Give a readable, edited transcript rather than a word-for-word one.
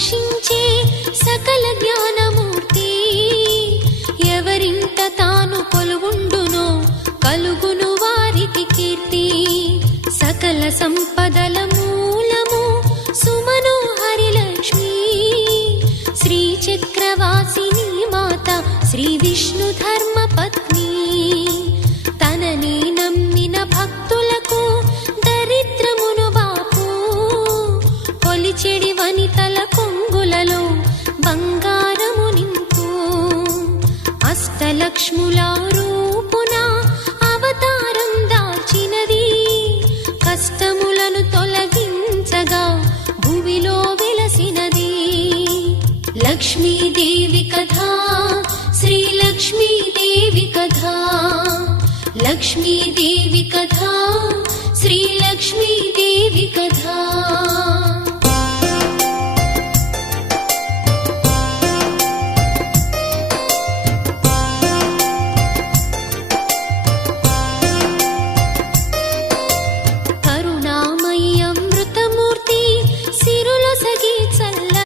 రక్షించే సకల జ్ఞానమూర్తి. ఎవరింట తాను కొలువుండునో కలుగును వారికి కీర్తి. సకల సంపదల మూలము సుమనోహరి లక్ష్మి. శ్రీ చక్రవాసిని మాత శ్రీ విష్ణు ధర్మ పత్ని. తనని నమ్మిన భక్తులకు దరిద్రమును బాపు. కొలిచెడి వనితల కొంగులలో బంగారము నింపు. అష్టలక్ష్ముల రూపున అవతారం దాల్చినది. కష్టములను తొలగించగా భూమిలో వెలసినది. లక్ష్మీదేవి కథ శ్రీ లక్ష్మీదేవి కథ. లక్ష్మీదేవి కథ శ్రీ లక్ష్మీదేవి కథ.